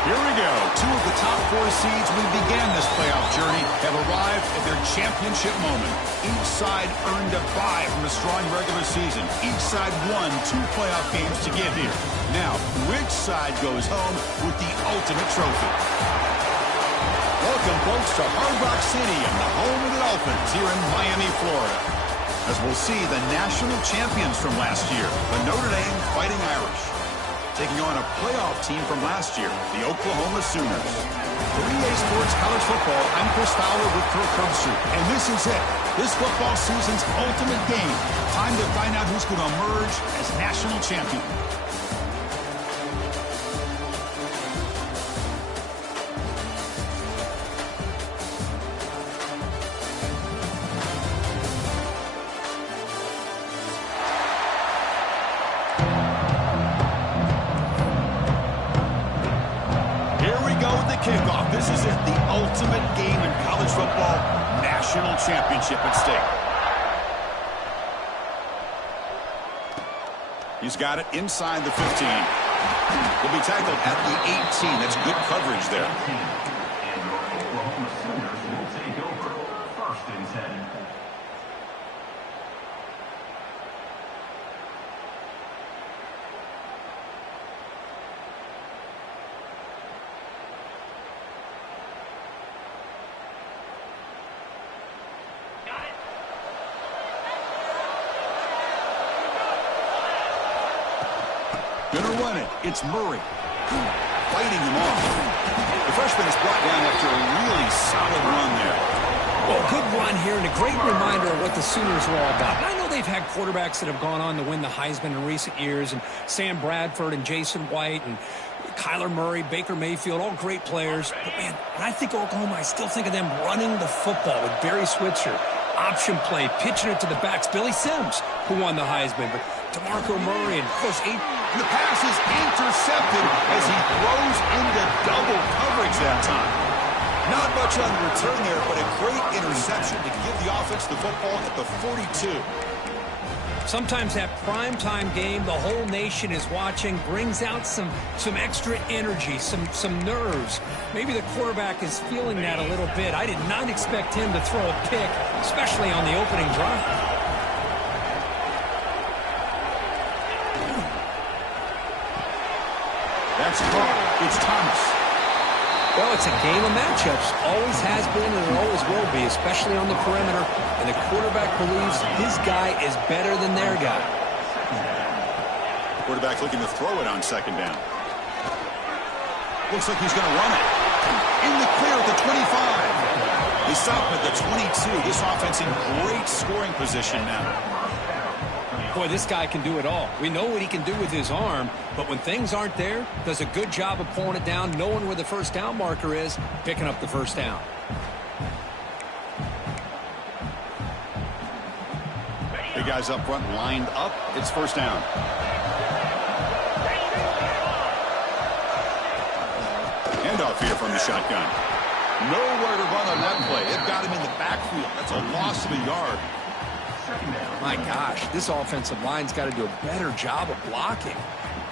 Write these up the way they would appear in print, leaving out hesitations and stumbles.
Here we go. Two of the top four seeds we began this playoff journey have arrived at their championship moment. Each side earned a bye from a strong regular season. Each side won 2 playoff games to get here. Now, which side goes home with the ultimate trophy? Welcome, folks, to Hard Rock City and the home of the Dolphins here in Miami, Florida. As we'll see the national champions from last year, the Notre Dame Fighting Irish, taking on a playoff team from last year, the Oklahoma Sooners. For EA Sports College Football, I'm Chris Fowler with Kirk Herbstreit, and this is it. This football season's ultimate game. Time to find out who's going to emerge as national champion. Kickoff. This is it, the ultimate game in college football, national championship at stake. He's got it inside the 15. He'll be tackled at the 18. That's good coverage there. And your Oklahoma Sooners will take over 1st and 10. Gonna run it. It's Murray. Fighting him off. The freshman is brought down after a really solid run there. Well, good run here and a great reminder of what the Sooners are all about. And I know they've had quarterbacks that have gone on to win the Heisman in recent years, and Sam Bradford and Jason White and Kyler Murray, Baker Mayfield, all great players. But, man, when I think of Oklahoma, I still think of them running the football with Barry Switzer. Option play, pitching it to the backs. Billy Sims, who won the Heisman, but DeMarco Murray and, of course, And the pass is intercepted as he throws into double coverage that time. Not much on the return there, but a great interception to give the offense the football at the 42. Sometimes that primetime game, the whole nation is watching, brings out some extra energy, some nerves. Maybe the quarterback is feeling that a little bit. I did not expect him to throw a pick, especially on the opening drive. That's caught. It's Thomas. Well, it's a game of matchups. Always has been and it always will be, especially on the perimeter. And the quarterback believes his guy is better than their guy. The quarterback looking to throw it on 2nd down. Looks like he's going to run it. In the clear at the 25. They stop him at the 22. This offense in great scoring position now. Boy, this guy can do it all. We know what he can do with his arm, but when things aren't there, does a good job of pulling it down, knowing where the first down marker is, picking up the first down. Big guys up front lined up. It's 1st down. Handoff here from the shotgun. Nowhere to run on that play. They've got him in the backfield. That's a loss of a yard. My gosh, this offensive line's got to do a better job of blocking.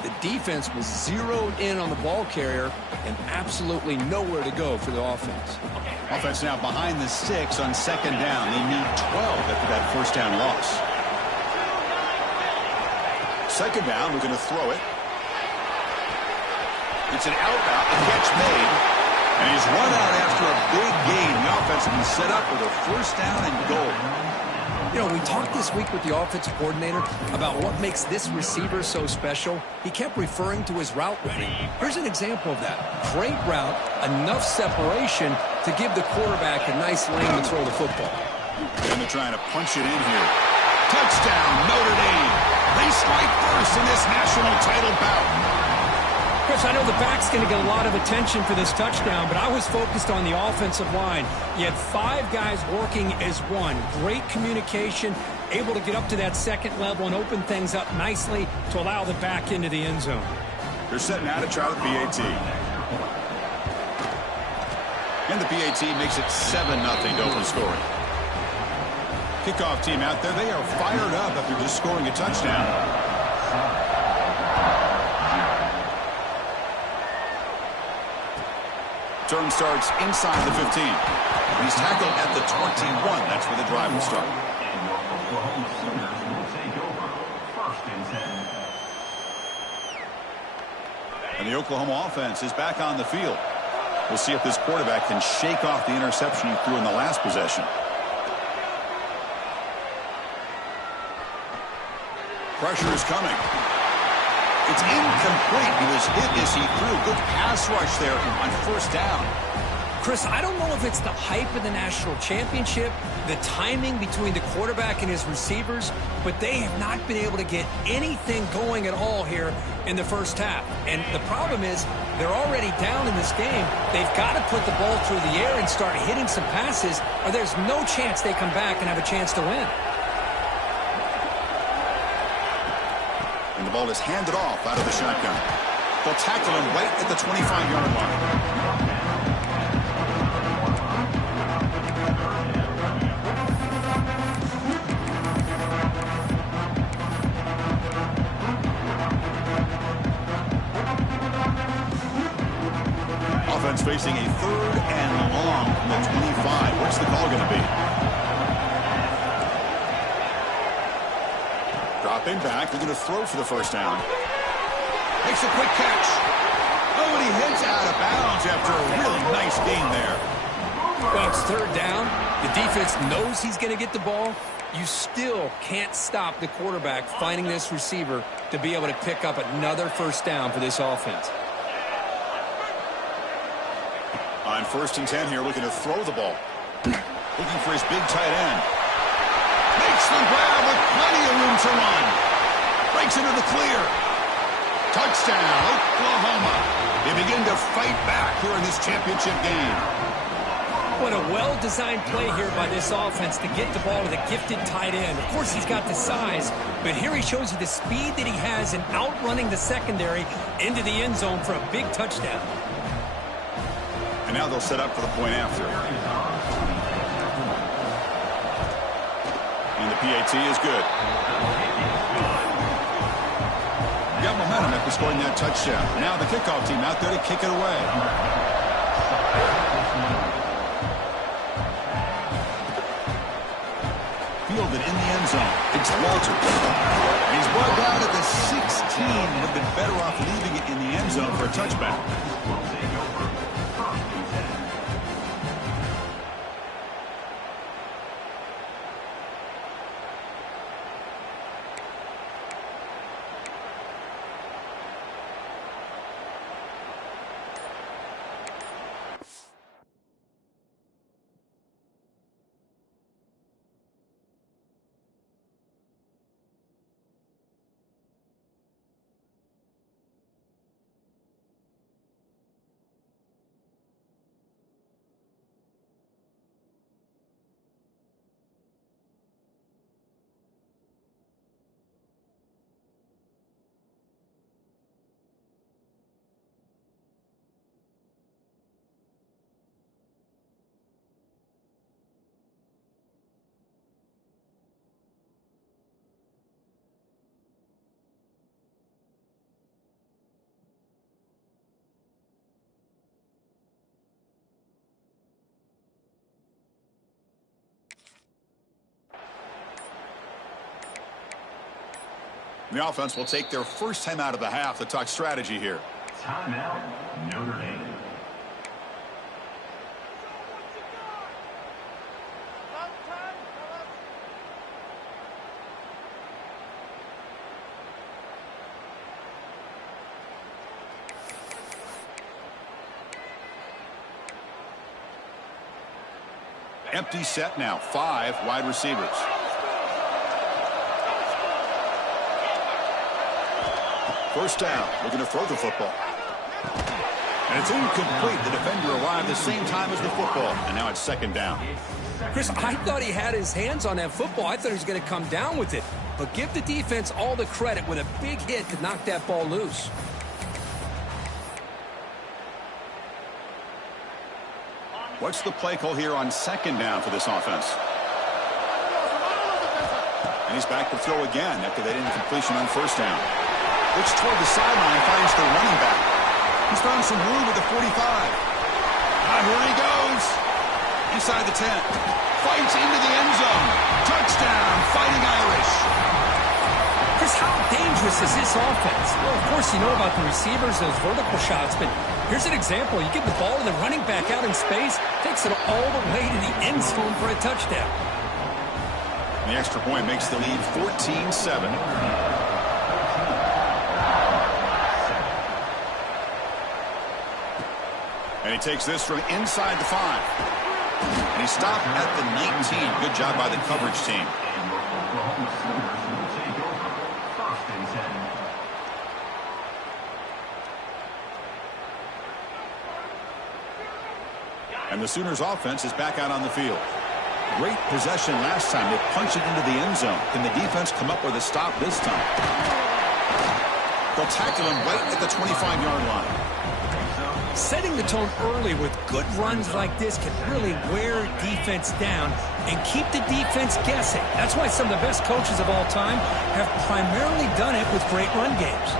The defense was zeroed in on the ball carrier and absolutely nowhere to go for the offense. Offense now behind the 6 on 2nd down. They need 12 after that 1st down loss. 2nd down, we're going to throw it. It's an out route, a catch made. And he's run out after a big gain. The offense will be set up with a 1st down and goal. You know, we talked this week with the offensive coordinator about what makes this receiver so special. He kept referring to his route running. Here's an example of that. Great route, enough separation to give the quarterback a nice lane to throw the football. And they're trying to punch it in here. Touchdown, Notre Dame. They strike first in this national title bout. Chris, I know the back's going to get a lot of attention for this touchdown, but I was focused on the offensive line. You had 5 guys working as one. Great communication, able to get up to that second level and open things up nicely to allow the back into the end zone. They're setting out to try the PAT. And the PAT makes it 7-0 to open scoring. Kickoff team out there, they are fired up after just scoring a touchdown. Turn starts inside the 15. He's tackled at the 21. That's where the drive will start. And your Oklahoma Sooners will take over 1st and 10. And the Oklahoma offense is back on the field. We'll see if this quarterback can shake off the interception he threw in the last possession. Pressure is coming. It's incomplete. He was hit as he threw. Good pass rush there on 1st down. Chris, I don't know if it's the hype of the national championship, the timing between the quarterback and his receivers, but they have not been able to get anything going at all here in the first half. And the problem is they're already down in this game. They've got to put the ball through the air and start hitting some passes, or there's no chance they come back and have a chance to win. And the ball is handed off out of the shotgun. They'll tackle him right at the 25-yard line. Offense facing a 3rd and long from the 25. What's the call going to be? Dropping back, they're going to throw for the 1st down. Makes a quick catch. Oh, and he hits out of bounds after a really nice gain there. Well, it's 3rd down. The defense knows he's going to get the ball. You still can't stop the quarterback finding this receiver to be able to pick up another 1st down for this offense. On 1st and 10 here, looking to throw the ball. Looking for his big tight end. Makes the grab with plenty of room to run. Breaks into the clear. Touchdown, Oklahoma. They begin to fight back here in this championship game. What a well-designed play here by this offense to get the ball to the gifted tight end. Of course, he's got the size, but here he shows you the speed that he has in outrunning the secondary into the end zone for a big touchdown. And now they'll set up for the point after. And the PAT is good. Got momentum after scoring that touchdown. Now the kickoff team out there to kick it away. Fielded in the end zone. It's Walter. He's well down at the 16. Would have been better off leaving it in the end zone for a touchback. The offense will take their first time out of the half to talk strategy here. Timeout, Notre Dame. Empty set now, 5 wide receivers. First down, looking to throw the football. And it's incomplete. The defender arrived the same time as the football. And now it's second down. Chris, I thought he had his hands on that football. I thought he was going to come down with it. But give the defense all the credit with a big hit to knock that ball loose. What's the play call here on second down for this offense? And he's back to throw again after that incompletion on first down. Looks toward the sideline, finds the running back. He's found some room with the 45. Here he goes. Inside the 10. Fights into the end zone. Touchdown, Fighting Irish. Chris, how dangerous is this offense? Well, of course, you know about the receivers, those vertical shots, but here's an example. You give the ball to the running back out in space, takes it all the way to the end zone for a touchdown. The extra point makes the lead 14-7. And he takes this from inside the 5. And he stopped at the 19. Good job by the coverage team. And the Sooners offense is back out on the field. Great possession last time. They punched it into the end zone. Can the defense come up with a stop this time? They'll tackle him right at the 25-yard line. Setting the tone early with good runs like this can really wear defense down and keep the defense guessing. That's why some of the best coaches of all time have primarily done it with great run games.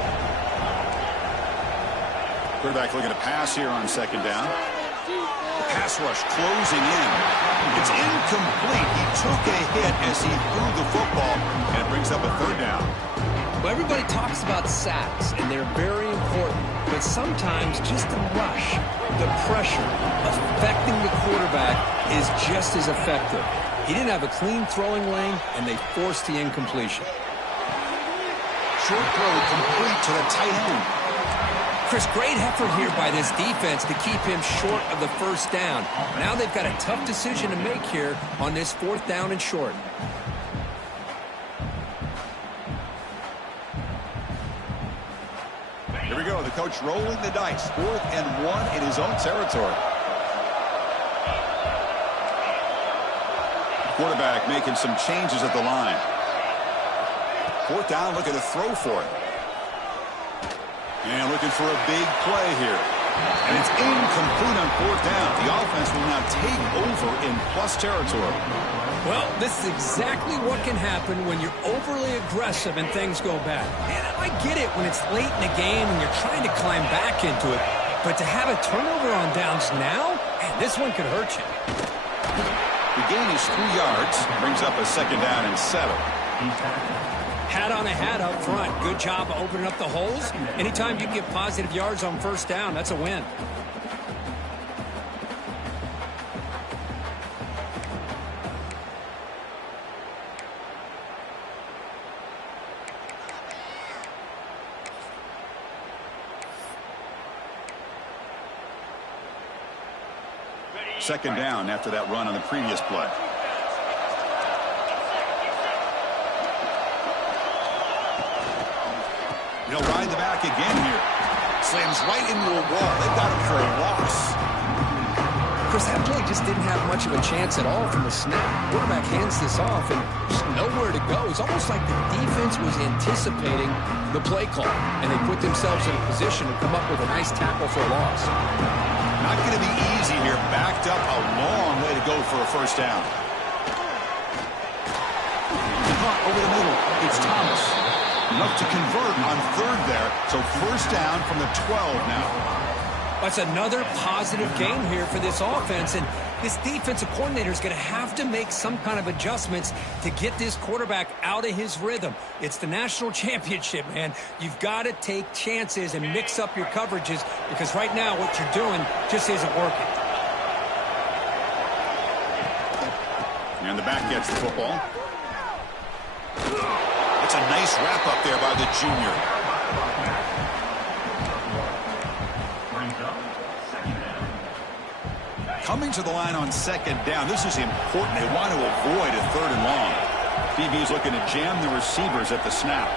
Quarterback looking to pass here on second down. The pass rush closing in. It's incomplete. He took a hit as he threw the football, and it brings up a third down. Well, everybody talks about sacks, and they're very important. But sometimes just the rush, the pressure, affecting the quarterback is just as effective. He didn't have a clean throwing lane, and they forced the incompletion. Short throw complete to the tight end. Chris, great effort here by this defense to keep him short of the first down. Now they've got a tough decision to make here on this fourth down and short. Here we go. The coach rolling the dice. 4th and 1 in his own territory. Quarterback making some changes at the line. 4th down, looking to throw for it. And looking for a big play here. And it's incomplete on 4th down. The offense will now take over in plus territory. Well, this is exactly what can happen when you're overly aggressive and things go bad. And I get it when it's late in the game and you're trying to climb back into it. But to have a turnover on downs now, man, this one could hurt you. The gain is 3 yards. Brings up a second down and 7. Hat on a hat up front. Good job of opening up the holes. Anytime you can get positive yards on first down, that's a win. Second down after that run on the previous play. He'll ride the back again here. Slams right into a wall. They've got him for a loss. Chris, that play just didn't have much of a chance at all from the snap. Quarterback hands this off and just nowhere to go. It's almost like the defense was anticipating the play call, and they put themselves in a position to come up with a nice tackle for a loss. Not going to be easy here. Backed up a long way to go for a first down. Caught over the middle. It's Thomas. Enough to convert on 3rd there. So first down from the 12 now. That's another positive game here for this offense, and this defensive coordinator is going to have to make some kind of adjustments to get this quarterback out of his rhythm. It's the national championship, man. You've got to take chances and mix up your coverages because right now what you're doing just isn't working. And the back gets the football. It's a nice wrap up there by the junior. Coming to the line on second down. This is important. They want to avoid a 3rd and long. DB's looking to jam the receivers at the snap.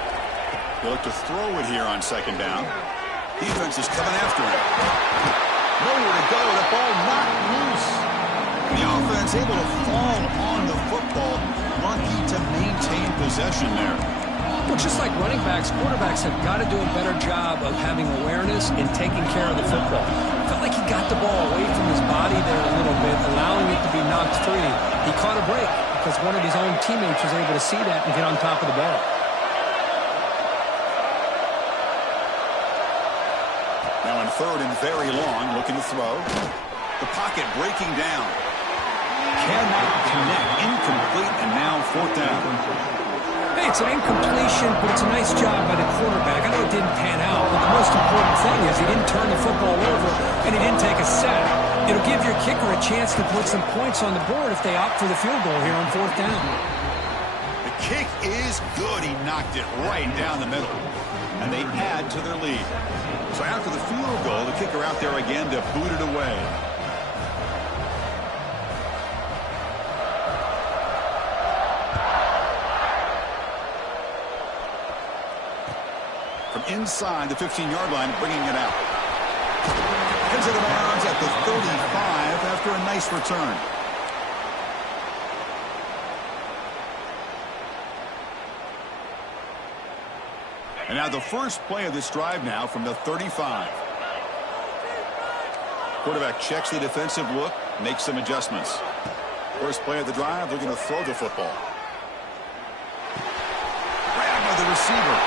They look to throw it here on second down. Defense is coming after him. Nowhere to go. The ball knocked loose. The offense able to fall on the football. Lucky to maintain possession there. Well, just like running backs, quarterbacks have got to do a better job of having awareness and taking care of the football. Felt like he got the ball away from his body there a little bit, allowing it to be knocked free. He caught a break because one of his own teammates was able to see that and get on top of the ball. Now on third and very long, looking to throw. The pocket breaking down. Cannot connect. Incomplete, and now fourth down. Hey, it's an incompletion, but it's a nice job by the quarterback. I know it didn't pan out, but the most important thing is he didn't turn the football over and he didn't take a sack. It'll give your kicker a chance to put some points on the board if they opt for the field goal here on fourth down. The kick is good. He knocked it right down the middle. And they add to their lead. So after the field goal, the kicker out there again to boot it away. From inside the 15-yard line, bringing it out. Heads out of bounds at the 35 after a nice return. And now the first play of this drive now from the 35. Quarterback checks the defensive look, makes some adjustments. First play of the drive, they're going to throw the football. Grab by the receiver.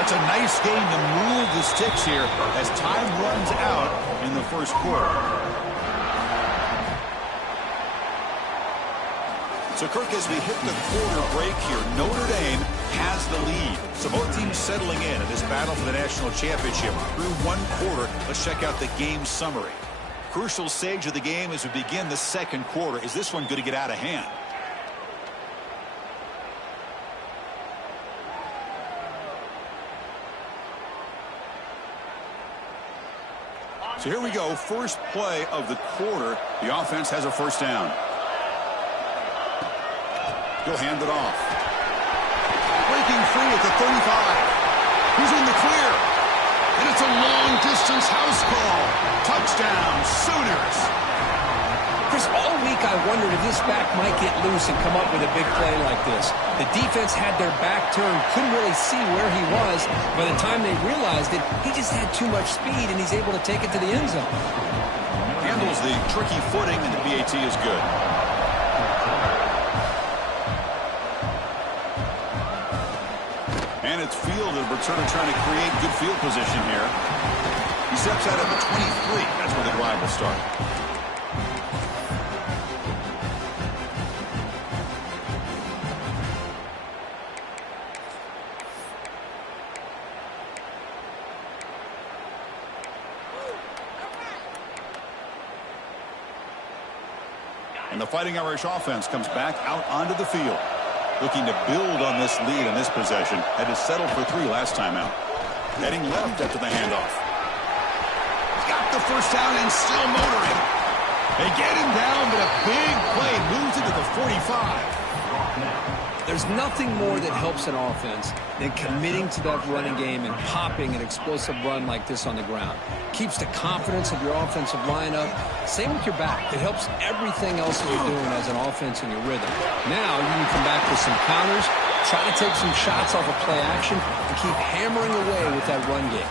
That's a nice game to move the sticks here as time runs out in the first quarter. So, Kirk, as we hit the quarter break here, Notre Dame has the lead. So both teams settling in this battle for the national championship. Through one quarter, let's check out the game summary. Crucial stage of the game as we begin the second quarter. Is this one going to get out of hand? So here we go. First play of the quarter. The offense has a first down. He'll hand it off. Breaking free at the 35. He's in the clear. And it's a long-distance house call. Touchdown, Sooners. Chris, all week I wondered if this back might get loose and come up with a big play like this. The defense had their back turned, couldn't really see where he was. By the time they realized it, he just had too much speed, and he's able to take it to the end zone. Handles the tricky footing, and the BAT is good. And it's fielded. Returner trying to create good field position here. He steps out at the 23. That's where the drive will start. And the Fighting Irish offense comes back out onto the field. Looking to build on this lead in this possession. Had to settle for 3 last time out. Heading left after the handoff. He's got the first down and still motoring. They get him down, but a big play moves into the 45. There's nothing more that helps an offense than committing to that running game and popping an explosive run like this on the ground. Keeps the confidence of your offensive lineup. Same with your back. It helps everything else that you're doing as an offense in your rhythm. Now you can come back with some counters, try to take some shots off of play action, and keep hammering away with that run game.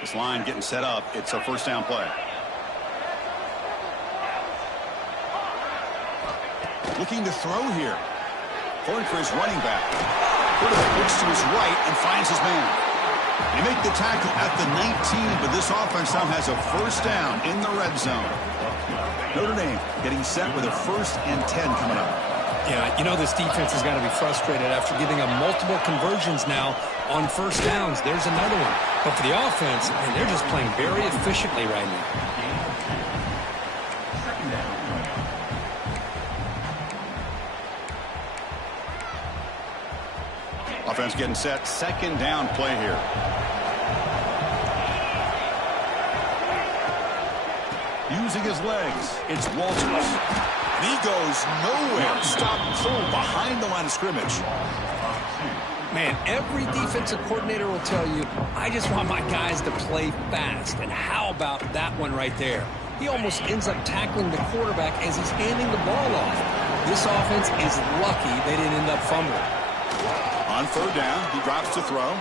This line getting set up. It's a first down play. Looking to throw here. Going for his running back. Quarterback looks to his right and finds his man. They make the tackle at the 19, but this offense now has a first down in the red zone. Notre Dame getting set with a 1st and 10 coming up. Yeah, you know this defense has got to be frustrated after giving them multiple conversions now on first downs. There's another one. But for the offense, man, they're just playing very efficiently right now. Offense getting set. Second down play here. using his legs. It's Walters. And he goes nowhere. Stop pull behind the line of scrimmage. Man, every defensive coordinator will tell you, I just want my guys to play fast. And how about that one right there? He almost ends up tackling the quarterback as he's handing the ball off. This offense is lucky they didn't end up fumbling. On third down, he drops to throw.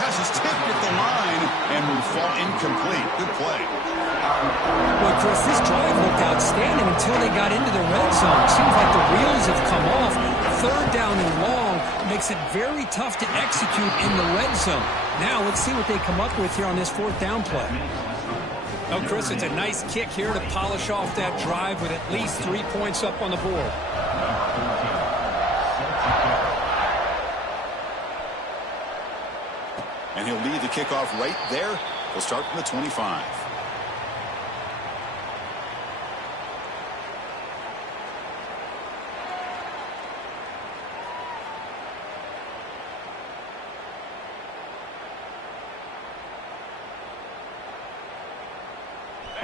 Has his tip at the line and will fall incomplete. Good play. Well, Chris, this drive looked outstanding until they got into the red zone. Seems like the wheels have come off. Third down and long makes it very tough to execute in the red zone. Now let's see what they come up with here on this fourth down play. Oh, Chris, it's a nice kick here to polish off that drive with at least 3 points up on the board. And he'll lead the kickoff right there. He'll start from the 25.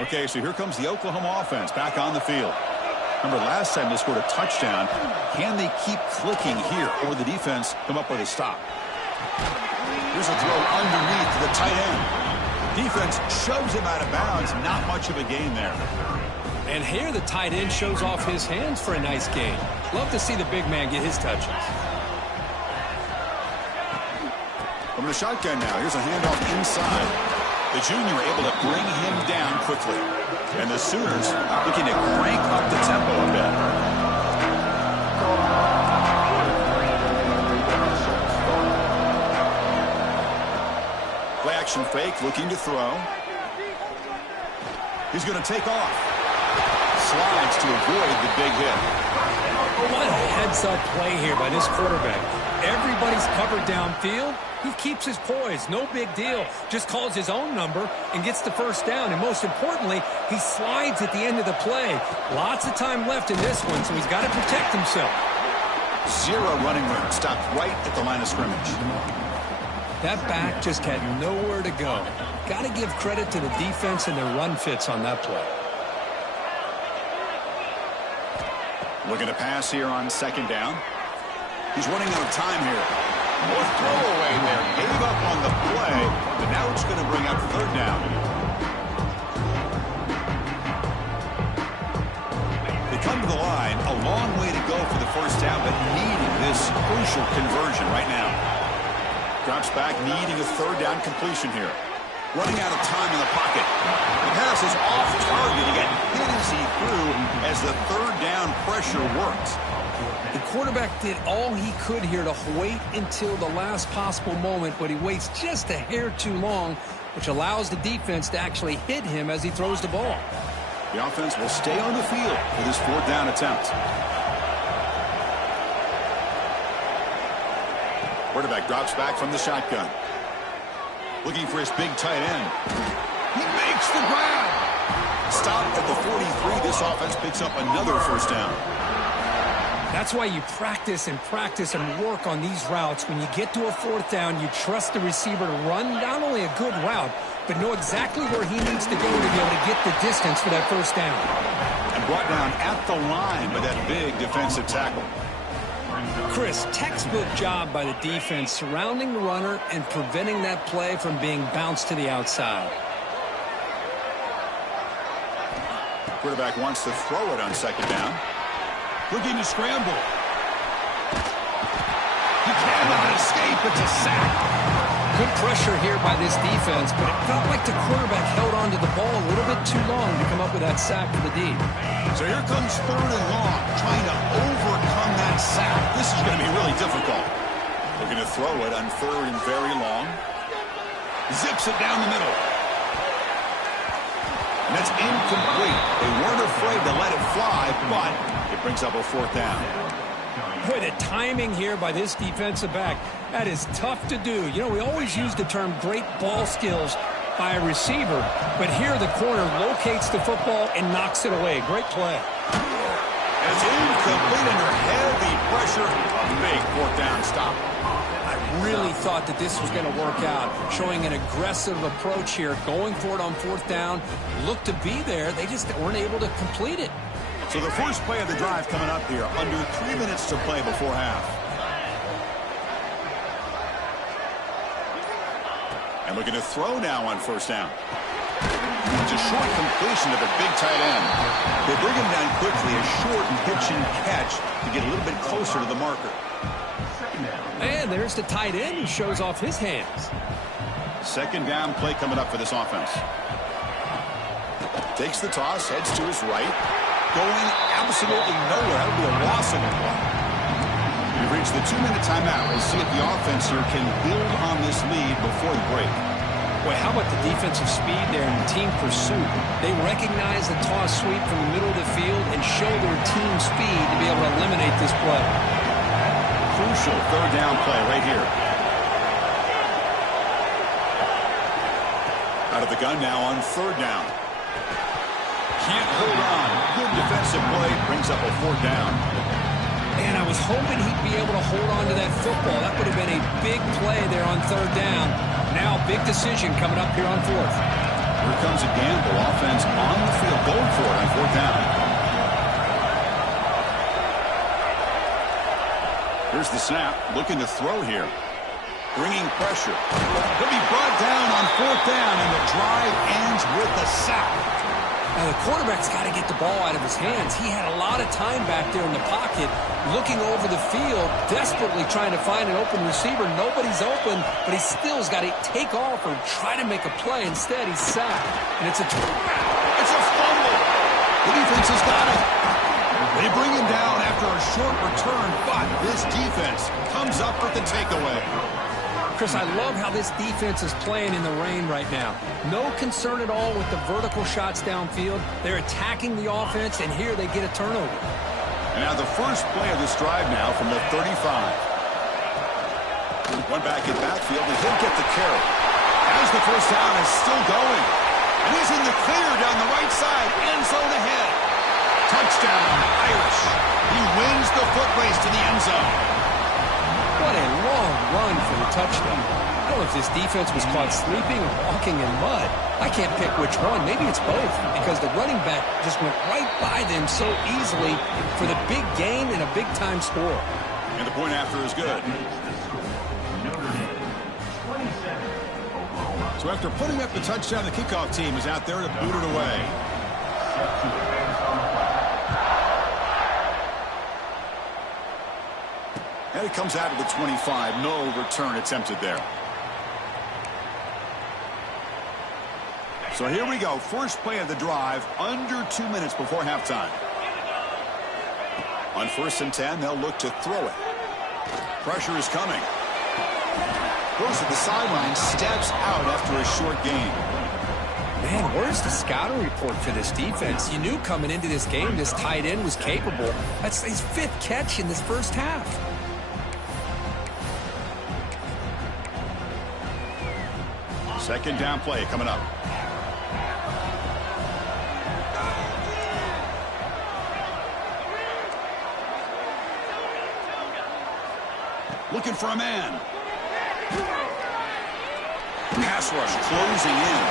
Okay, so here comes the Oklahoma offense back on the field. Remember, last time they scored a touchdown. Can they keep clicking here, or the defense come up with a stop? Here's a throw underneath to the tight end. Defense shoves him out of bounds. Not much of a gain there. And here the tight end shows off his hands for a nice gain. Love to see the big man get his touches. From the shotgun now, here's a handoff inside. The junior able to bring him down quickly. And the Sooners looking to crank up the tempo a bit. Play action fake, looking to throw. He's going to take off. Slides to avoid the big hit. What a heads-up play here by this quarterback. Everybody's covered downfield. He keeps his poise. No big deal. Just calls his own number and gets the first down. And most importantly, he slides at the end of the play. Lots of time left in this one, so he's got to protect himself. Zero running room. Stopped right at the line of scrimmage. That back just had nowhere to go. Got to give credit to the defense and their run fits on that play. Looking to pass here on second down. He's running out of time here. More throwaway there. Gave up on the play, but now it's going to bring up third down. They come to the line. A long way to go for the first down, but needing this crucial conversion right now. Drops back, needing a third down completion here. Running out of time in the pocket. The pass is off target. He got hit as he threw as the third down pressure worked. The quarterback did all he could here to wait until the last possible moment, but he waits just a hair too long, which allows the defense to actually hit him as he throws the ball. The offense will stay on the field for this fourth down attempt. Quarterback drops back from the shotgun. Looking for his big tight end. He makes the grab. Stop at the 43. This offense picks up another first down. That's why you practice and practice and work on these routes. When you get to a fourth down, you trust the receiver to run not only a good route, but know exactly where he needs to go to be able to get the distance for that first down. And brought down at the line by that big defensive tackle. Chris, textbook job by the defense surrounding the runner and preventing that play from being bounced to the outside. Quarterback wants to throw it on second down. Looking to scramble. He cannot escape. It's a sack. Good pressure here by this defense, but it felt like the quarterback held onto the ball a little bit too long to come up with that sack for the D. So here comes third and long, trying to overcome that sack. This is going to be really difficult. Looking to throw it on third and very long. Zips it down the middle. And that's incomplete. They weren't afraid to let it fly, but it brings up a fourth down. Boy, the timing here by this defensive back, that is tough to do. You know, we always use the term great ball skills by a receiver, but here the corner locates the football and knocks it away. Great play. And it's incomplete under heavy pressure. A big fourth down stop. I really thought that this was going to work out, showing an aggressive approach here, going for it on fourth down. Looked to be there. They just weren't able to complete it. So the first play of the drive coming up here, under 3 minutes to play before half. And looking to throw now on first down. It's a short completion to the big tight end. They bring him down quickly, a short pitch and catch to get a little bit closer to the marker. And there's the tight end who shows off his hands. Second down play coming up for this offense. Takes the toss, heads to his right. Going absolutely nowhere. That would be a loss of a play. We've reached the 2-minute timeout. We'll see if the offense here can build on this lead before the break. Boy, how about the defensive speed there and team pursuit? They recognize the toss sweep from the middle of the field and show their team speed to be able to eliminate this play. Crucial third down play right here. Out of the gun now on third down. Can't hold on. Good defensive play. Brings up a fourth down. And I was hoping he'd be able to hold on to that football. That would have been a big play there on third down. Now big decision coming up here on fourth. Here comes a gamble. Offense on the field. Going for it on fourth down. Here's the snap. Looking to throw here. Bringing pressure. He'll be brought down on fourth down, and the drive ends with a sack. Now, the quarterback's got to get the ball out of his hands. He had a lot of time back there in the pocket, looking over the field, desperately trying to find an open receiver. Nobody's open, but he still's got to take off or try to make a play. Instead, he's sacked, and it's a fumble. The defense has got it. They bring him down after a short return, but this defense comes up with the takeaway. Chris, I love how this defense is playing in the rain right now. No concern at all with the vertical shots downfield. They're attacking the offense, and here they get a turnover. And now the first play of this drive now from the 35. One back in backfield, and he'll get the carry. As the first down is still going. And he's in the clear down the right side, end zone ahead. Touchdown, Irish. He wins the foot race to the end zone. What a long run for the touchdown. I don't know if this defense was caught sleeping or walking in mud. I can't pick which one. Maybe it's both, because the running back just went right by them so easily for the big gain and a big-time score. And the point after is good. So after putting up the touchdown, the kickoff team is out there to boot it away. And it comes out to the 25. No return attempted there. So here we go. First play of the drive, under 2 minutes before halftime. On 1st and 10, they'll look to throw it. Pressure is coming. Goes to the sideline, steps out after a short gain. Man, where's the scouting report for this defense? You knew coming into this game this tight end was capable. That's his 5th catch in this first half. Second down play coming up. Looking for a man. Pass rush closing in.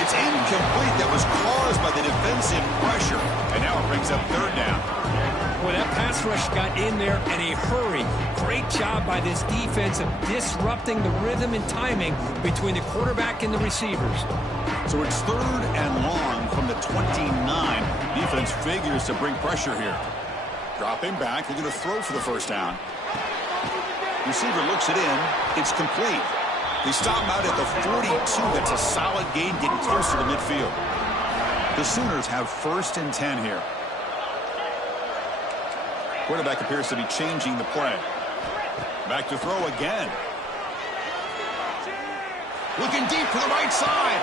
It's incomplete. That was caused by the defensive pressure. And now it brings up third down. Boy, that pass rush got in there in a hurry. Great job by this defense of disrupting the rhythm and timing between the quarterback and the receivers. So it's third and long from the 29. Defense figures to bring pressure here. Dropping back. They're going to throw for the first down. Receiver looks it in. It's complete. They stop him out at the 42. That's a solid gain, getting closer to midfield. The Sooners have 1st and 10 here. Quarterback appears to be changing the play. Back to throw again. Looking deep to the right side.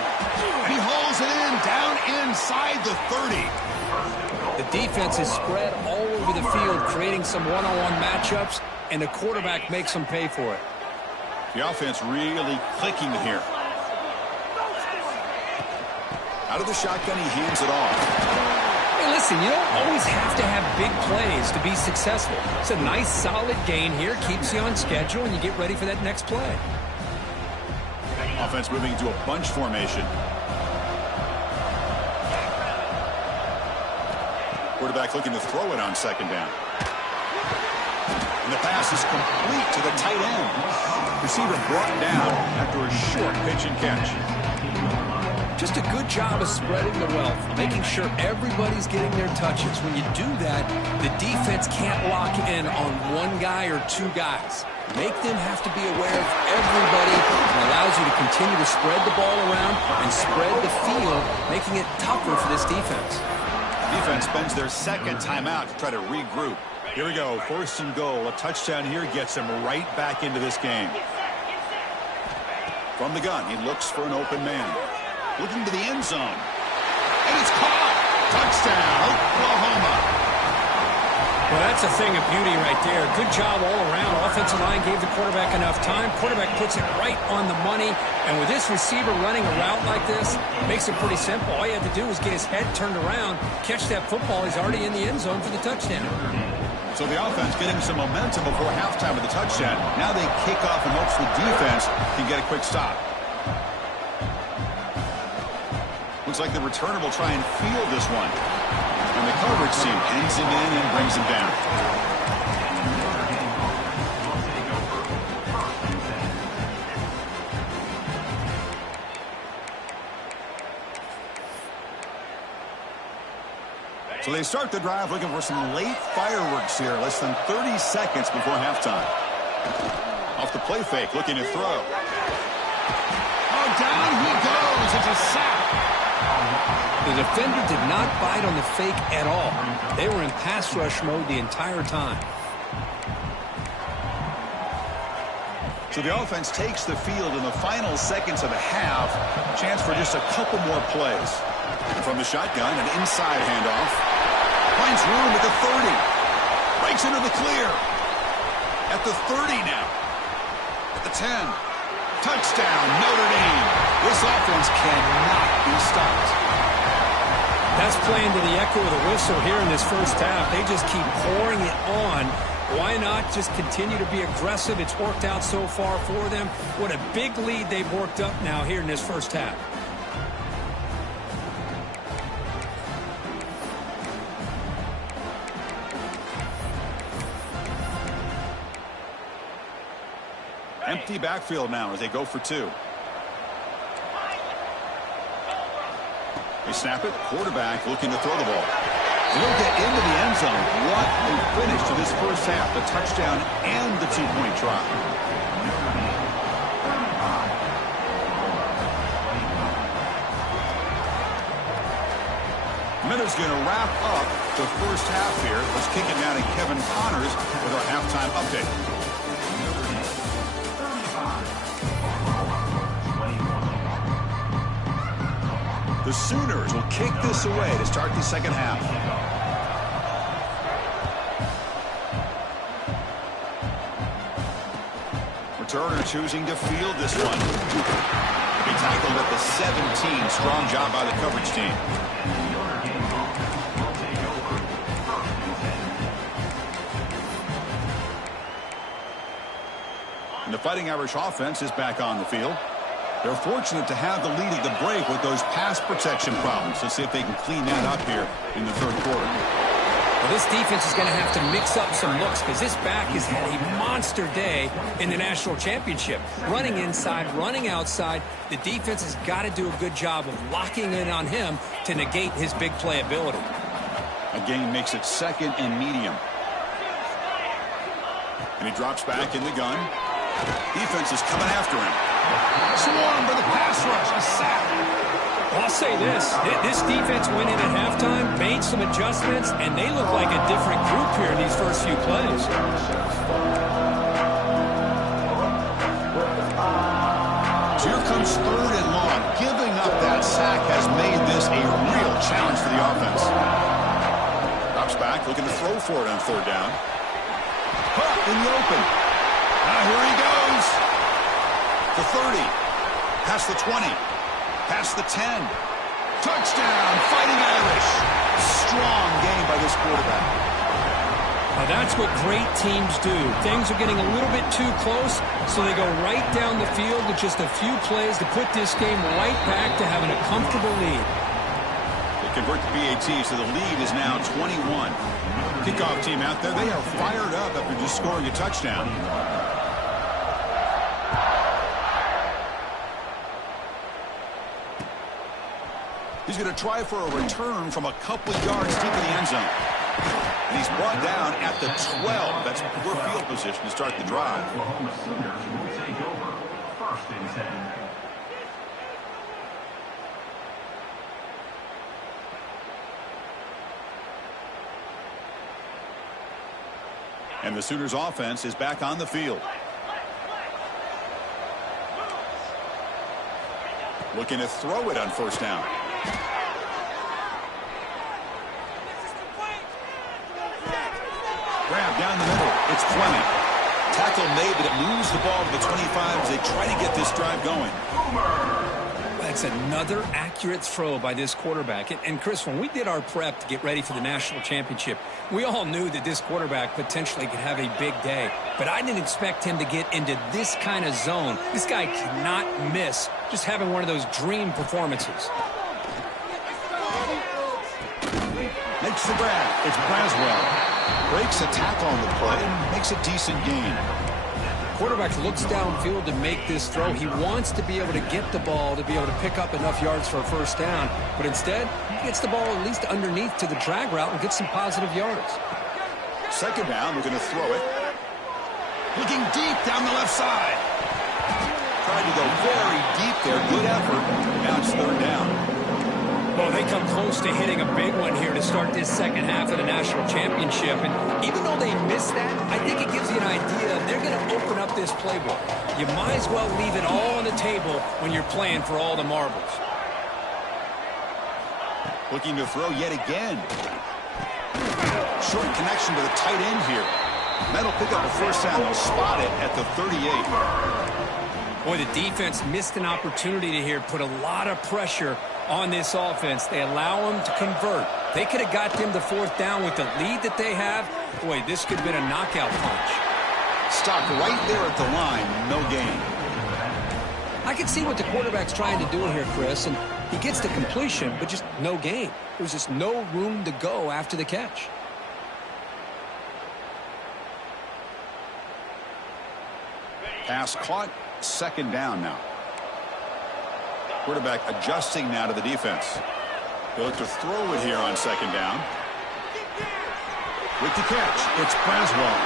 And he hauls it in, down inside the 30. The defense is spread all over the field, creating some one-on-one matchups, and the quarterback makes them pay for it. The offense really clicking here. Out of the shotgun, he hands it off. Hey, Listen, you don't always have to have big plays to be successful. It's a nice, solid gain here. Keeps you on schedule, and you get ready for that next play. Offense moving into a bunch formation. Quarterback looking to throw it on second down. And the pass is complete to the tight end. Receiver brought down after a short pitch and catch. Just a good job of spreading the wealth, making sure everybody's getting their touches. When you do that, the defense can't lock in on one guy or two guys. Make them have to be aware of everybody, and allows you to continue to spread the ball around and spread the field, making it tougher for this defense. Defense spends their second timeout to try to regroup. Here we go, 1st and goal. A touchdown here gets them right back into this game. From the gun, he looks for an open man. Looking to the end zone. And it's caught. Touchdown, Oklahoma. Well, that's a thing of beauty right there. Good job all around. Offensive line gave the quarterback enough time. Quarterback puts it right on the money. And with this receiver running a route like this, makes it pretty simple. All you have to do is get his head turned around, catch that football. He's already in the end zone for the touchdown. So the offense getting some momentum before halftime with the touchdown. Now they kick off in hopes the defense can get a quick stop. Looks like the returner will try and field this one. And the coverage team pins him in and brings him down. So they start the drive looking for some late fireworks here. Less than 30 seconds before halftime. Off the play fake, looking to throw. Oh, down he goes. It's a sack. The defender did not bite on the fake at all. They were in pass rush mode the entire time. So the offense takes the field in the final seconds of the half. Chance for just a couple more plays. From the shotgun, an inside handoff. Finds room at the 30. Breaks into the clear. At the 30 now. At the 10. Touchdown, Notre Dame. This offense cannot be stopped. That's playing to the echo of the whistle here in this first half. They just keep pouring it on. Why not just continue to be aggressive? It's worked out so far for them. What a big lead they've worked up now here in this first half. Empty backfield now as they go for two. They snap it. Quarterback looking to throw the ball. He'll get into the end zone. What a finish to this first half. The touchdown and the two-point try. Minutes going to wrap up the first half here. Let's kick it down to Kevin Connors with our halftime update. The Sooners will kick this away to start the second half. Returner choosing to field this one. He tackled at the 17. Strong job by the coverage team. And the Fighting Irish offense is back on the field. They're fortunate to have the lead at the break with those pass protection problems. Let's see if they can clean that up here in the third quarter. Well, this defense is going to have to mix up some looks because this back has had a monster day in the national championship. Running inside, running outside. The defense has got to do a good job of locking in on him to negate his big play ability. A gain makes it second and medium. And he drops back in the gun. Defense is coming after him. Swarmed by the pass rush. A sack. Well, I'll say this. This defense went in at halftime, made some adjustments, and they look like a different group here in these first few plays. So here comes third and long. Giving up that sack has made this a real challenge for the offense. Drops back, looking to throw for it on third down. Caught in the open. Now here he goes. The 30. Past the 20. Past the 10. Touchdown, Fighting Irish. Strong game by this quarterback. Now that's what great teams do. Things are getting a little bit too close, so they go right down the field with just a few plays to put this game right back to having a comfortable lead. They convert to PAT, so the lead is now 21. Kickoff team out there, they are fired up after just scoring a touchdown. He's going to try for a return from a couple of yards deep in the end zone. And he's brought down at the 12. That's poor field position to start the drive. Oklahoma Sooners will take over. 1st and 10. And the Sooners offense is back on the field. Looking to throw it on 1st down. Grab down the middle. It's Fleming. Tackle made, but it moves the ball to the 25 as they try to get this drive going. That's another accurate throw by this quarterback. And Chris, when we did our prep to get ready for the national championship, we all knew that this quarterback potentially could have a big day. But I didn't expect him to get into this kind of zone. This guy cannot miss just having one of those dream performances. Makes the grab. It's Braswell. Breaks a tackle on the play and makes a decent gain. Quarterback looks downfield to make this throw. He wants to be able to get the ball to be able to pick up enough yards for a 1st down. But instead, he gets the ball at least underneath to the drag route and gets some positive yards. 2nd down, we're going to throw it. Looking deep down the left side. Tried to go very deep there. Good effort. Now it's 3rd down. Well, they come close to hitting a big one here to start this 2nd half of the national championship. And even though they missed that, I think it gives you an idea they're going to open up this playbook. You might as well leave it all on the table when you're playing for all the marbles. Looking to throw yet again. Short connection to the tight end here. That'll pick up a 1st down. They'll spot it at the 38. Boy, the defense missed an opportunity to here put a lot of pressure on this offense. They allow them to convert. They could have got them the 4th down with the lead that they have. Boy, this could have been a knockout punch. Stopped right there at the line. No gain. I can see what the quarterback's trying to do here, Chris, and he gets the completion, but just no gain. There's just no room to go after the catch. Pass caught. 2nd down now. Quarterback adjusting now to the defense. They look to throw it here on 2nd down. With the catch, it's Braswell.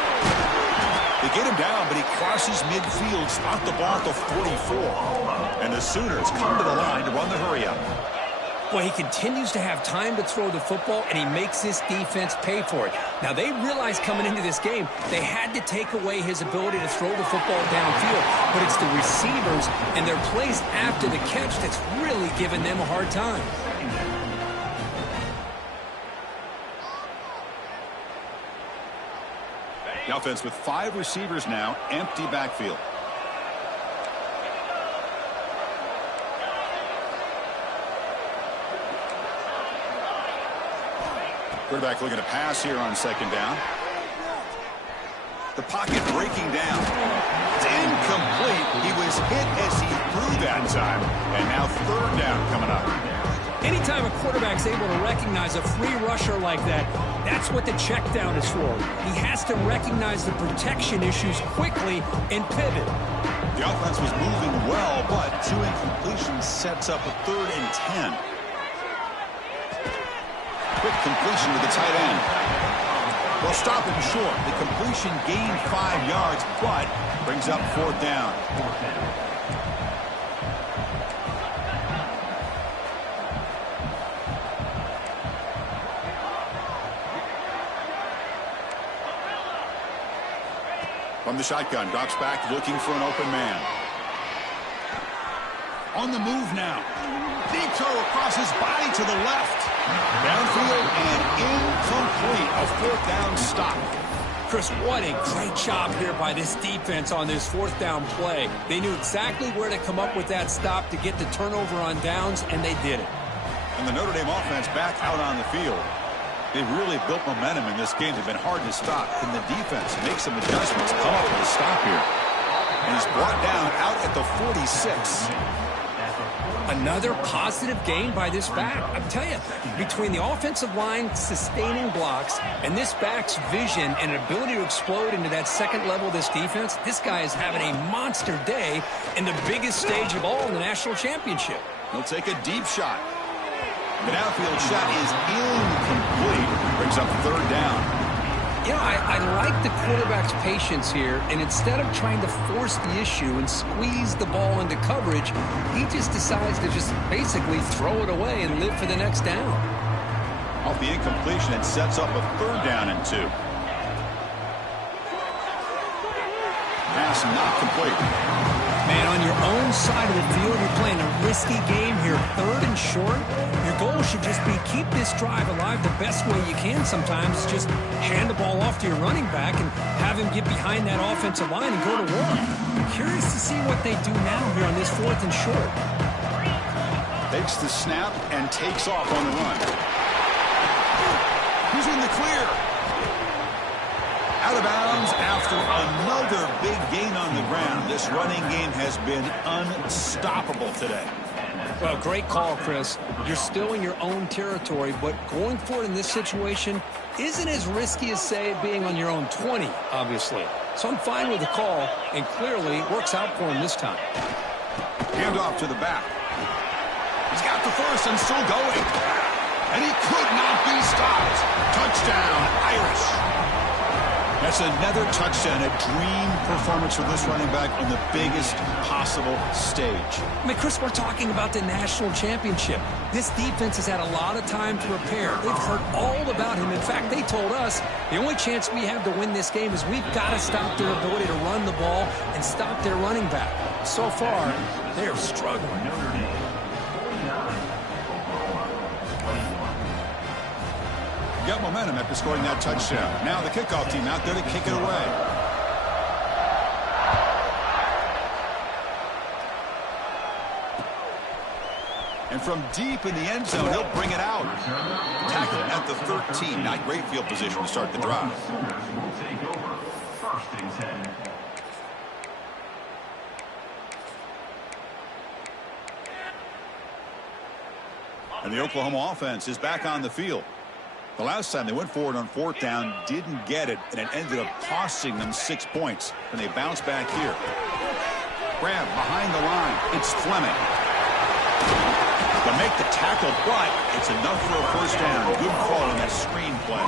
They get him down, but he crosses midfield, spot the ball at the 44. And the Sooners come to the line to run the hurry-up. Well, he continues to have time to throw the football, and he makes this defense pay for it. Now, they realized coming into this game they had to take away his ability to throw the football downfield, but it's the receivers and their plays after the catch that's really giving them a hard time. The offense with 5 receivers now, empty backfield. Quarterback looking to pass here on 2nd down. The pocket breaking down. It's incomplete. He was hit as he threw that time. And now 3rd down coming up. Anytime a quarterback's able to recognize a free rusher like that, that's what the check down is for. He has to recognize the protection issues quickly and pivot. The offense was moving well, but 2 incompletions sets up a 3rd and 10. Quick completion to the tight end. They'll stop him short. The completion gained 5 yards, but brings up 4th down. From the shotgun, drops back looking for an open man. On the move now. Deep throw across his body to the left. Downfield and incomplete. A 4th down stop. Chris, what a great job here by this defense on this 4th down play. They knew exactly where to come up with that stop to get the turnover on downs, and they did it. And the Notre Dame offense back out on the field. They've really built momentum in this game. They've been hard to stop. Can the defense make some adjustments, come up with a stop here? And he's brought down out at the 46. Another positive gain by this back. I'm telling you, between the offensive line sustaining blocks and this back's vision and ability to explode into that second level of this defense, this guy is having a monster day in the biggest stage of all in the national championship. He'll take a deep shot. The downfield shot is incomplete. Brings up third down. You know, I like the quarterback's patience here, and instead of trying to force the issue and squeeze the ball into coverage, he just decides to just basically throw it away and live for the next down. Off the incompletion, it sets up a third down and 2. Pass not complete. Man, on your own side of the field, you're playing a risky game here, third and short. Your goal should just be keep this drive alive the best way you can sometimes. Just hand the ball off to your running back and have him get behind that offensive line and go to work. Curious to see what they do now here on this fourth and short. Takes the snap and takes off on the run. He's in the clear. Out of bounds after another big gain on the ground. This running game has been unstoppable today. Well, great call, Chris. You're still in your own territory, but going for it in this situation isn't as risky as, say, being on your own 20, obviously. So I'm fine with the call, and clearly it works out for him this time. Hand off to the back. He's got the first and still going. And he could not be stopped. Touchdown, Irish. That's another touchdown, a dream performance for this running back on the biggest possible stage. I mean, Chris, we're talking about the national championship. This defense has had a lot of time to prepare. They've heard all about him. In fact, they told us the only chance we have to win this game is we've got to stop their ability to run the ball and stop their running back. So far, they're struggling. Got momentum after scoring that touchdown. Now the kickoff team out there to kick it away. And from deep in the end zone, he'll bring it out. Tackle at the 13. Not great field position to start the drive. And the Oklahoma offense is back on the field. The last time they went forward on fourth down, didn't get it, and it ended up costing them 6 points. And they bounce back here. Grab behind the line. It's Fleming. They'll make the tackle, but it's enough for a first down. Good call in that screen play.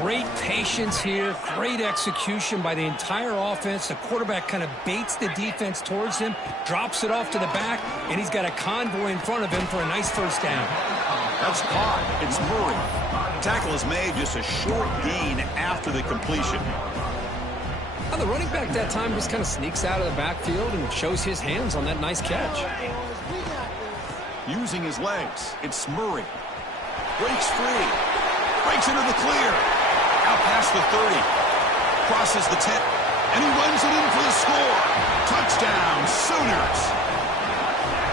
Great patience here. Great execution by the entire offense. The quarterback kind of baits the defense towards him, drops it off to the back, and he's got a convoy in front of him for a nice first down. That's caught. It's Murray. Tackle is made, just a short gain after the completion. Well, the running back that time just kind of sneaks out of the backfield and shows his hands on that nice catch. Using his legs, it's Murray. Breaks free. Breaks into the clear. Out past the 30. Crosses the 10. And he runs it in for the score. Touchdown, Sooners.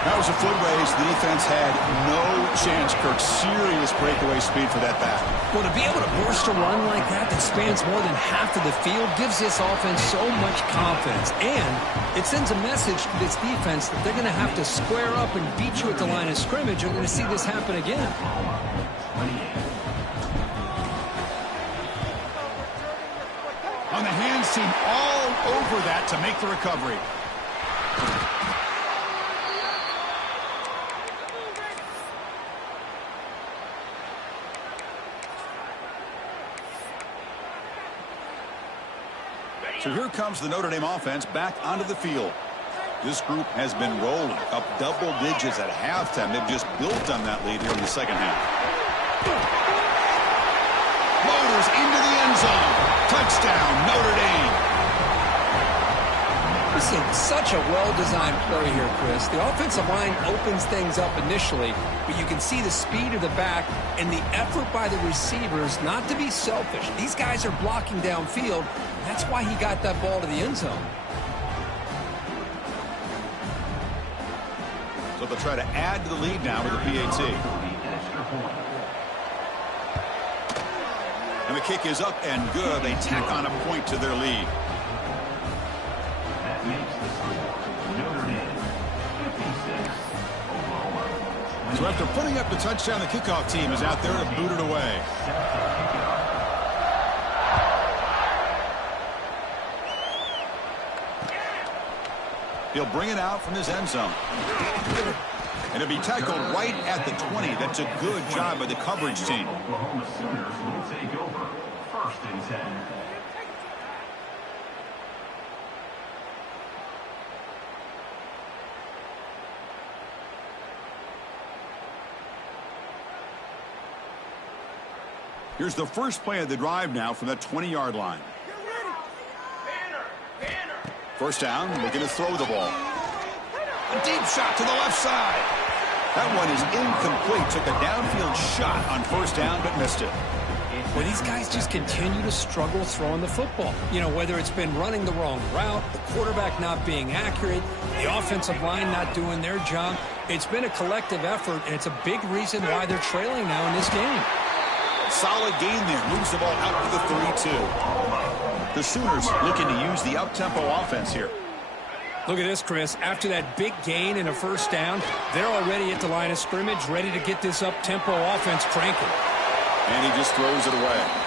That was a foot race. The defense had no chance, Kirk. Serious breakaway speed for that back. Well, to be able to burst a run like that spans more than half of the field gives this offense so much confidence. And it sends a message to this defense that they're going to have to square up and beat you at the line of scrimmage. You're going to see this happen again. On the hands team all over that to make the recovery. So here comes the Notre Dame offense back onto the field. This group has been rolling up double digits at halftime. They've just built on that lead here in the second half. Floaters into the end zone. Touchdown, Notre Dame. This is such a well-designed play here, Chris. The offensive line opens things up initially, but you can see the speed of the back and the effort by the receivers not to be selfish. These guys are blocking downfield. That's why he got that ball to the end zone. So but they'll try to add to the lead now with the PAT. And the kick is up and good. They tack on a point to their lead. That makes the score Notre Dame 56, Oklahoma 20. So after putting up the touchdown, the kickoff team is out there to boot it away. He'll bring it out from his end zone. And it'll be tackled right at the 20. That's a good job by the coverage team. Oklahoma Sooners will take over 1st and 10. Here's the first play of the drive now from the 20-yard line. First down, looking to throw the ball. A deep shot to the left side. That one is incomplete. Took a downfield shot on first down, but missed it. Well, these guys just continue to struggle throwing the football. You know, whether it's been running the wrong route, the quarterback not being accurate, the offensive line not doing their job. It's been a collective effort, and it's a big reason why they're trailing now in this game. Solid gain there. Moves the ball out to the 32. The Sooners looking to use the up-tempo offense here. Look at this, Chris. After that big gain and a first down, they're already at the line of scrimmage, ready to get this up-tempo offense cranking. And he just throws it away.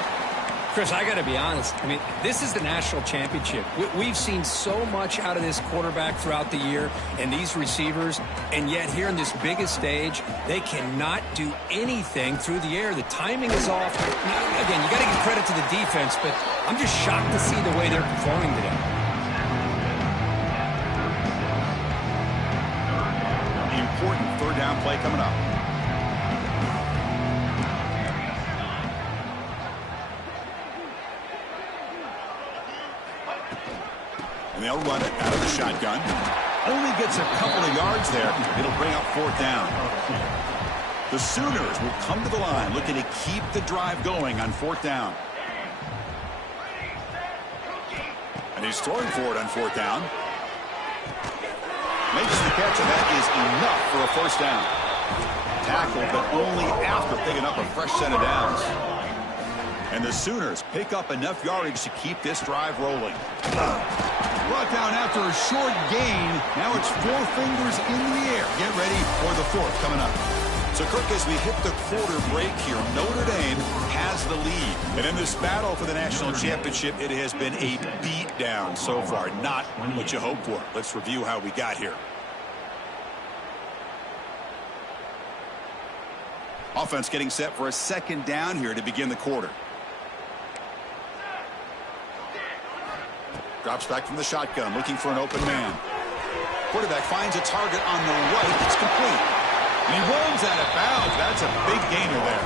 Chris, I got to be honest. I mean, this is the national championship. We've seen so much out of this quarterback throughout the year and these receivers, and yet here in this biggest stage, they cannot do anything through the air. The timing is off. Again, you got to give credit to the defense, but I'm just shocked to see the way they're performing today. The important third down play coming up. And they'll run it out of the shotgun. Only gets a couple of yards there. It'll bring up fourth down. The Sooners will come to the line looking to keep the drive going on fourth down. And he's throwing for it on fourth down. Makes the catch, and that is enough for a first down. Tackled, but only after picking up a fresh set of downs. And the Sooners pick up enough yardage to keep this drive rolling. Brought down after a short gain. Now it's 4 fingers in the air. Get ready for the fourth coming up. So, Kirk, as we hit the quarter break here, Notre Dame has the lead. And in this battle for the national championship, it has been a beatdown so far. Not what you hoped for. Let's review how we got here. Offense getting set for a second down here to begin the quarter. Drops back from the shotgun, looking for an open man. Quarterback finds a target on the right. It's complete. And he runs out of bounds. That's a big gainer there.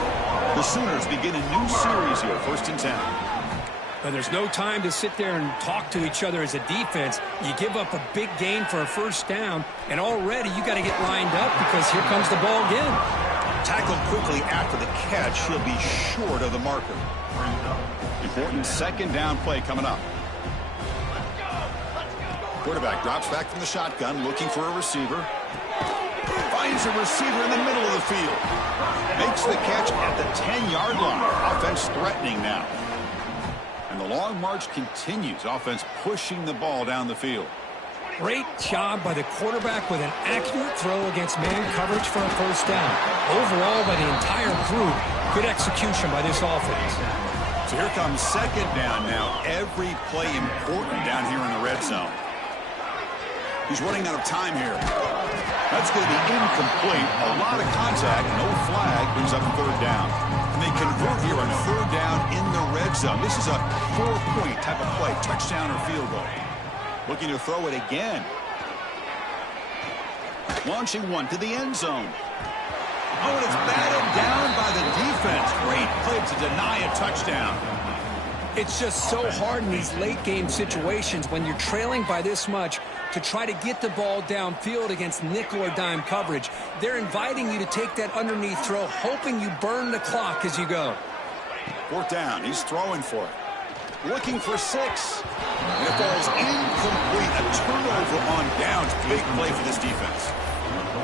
The Sooners begin a new series here, 1st and 10. But there's no time to sit there and talk to each other as a defense. You give up a big gain for a first down, and already you got to get lined up because here comes the ball again. Tackled quickly after the catch. He'll be short of the marker. Important second down play coming up. Quarterback drops back from the shotgun, looking for a receiver. Finds a receiver in the middle of the field. Makes the catch at the 10-yard line. Offense threatening now. And the long march continues. Offense pushing the ball down the field. Great job by the quarterback with an accurate throw against man coverage for a first down. Overall, by the entire group, good execution by this offense. So here comes second down now. Every play important down here in the red zone. He's running out of time here. That's going to be incomplete. A lot of contact, no flag, brings up third down. And they convert here on third down in the red zone. This is a 4-point type of play, touchdown or field goal. Looking to throw it again. Launching one to the end zone. Oh, and it's batted down by the defense. Great play to deny a touchdown. It's just so hard in these late-game situations when you're trailing by this much to try to get the ball downfield against nickel or dime coverage. They're inviting you to take that underneath throw, hoping you burn the clock as you go. Fourth down. He's throwing for it. Looking for 6. And it falls incomplete. A turnover on downs. Big play for this defense.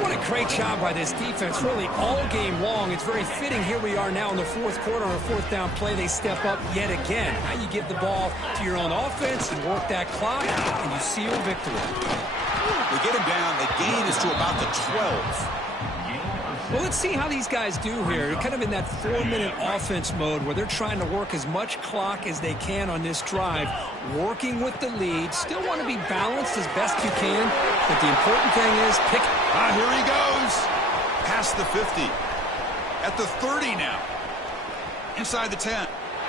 What a great job by this defense, really all game long. It's very fitting. Here we are now in the fourth quarter on a fourth down play. They step up yet again. Now you give the ball to your own offense and work that clock, and you seal victory. We get him down. The gain is to about the 12. Well, let's see how these guys do here. Kind of in that 4-minute offense mode where they're trying to work as much clock as they can on this drive, working with the lead. Still want to be balanced as best you can, but the important thing is pick. Here he goes. Past the 50. At the 30 now. Inside the 10.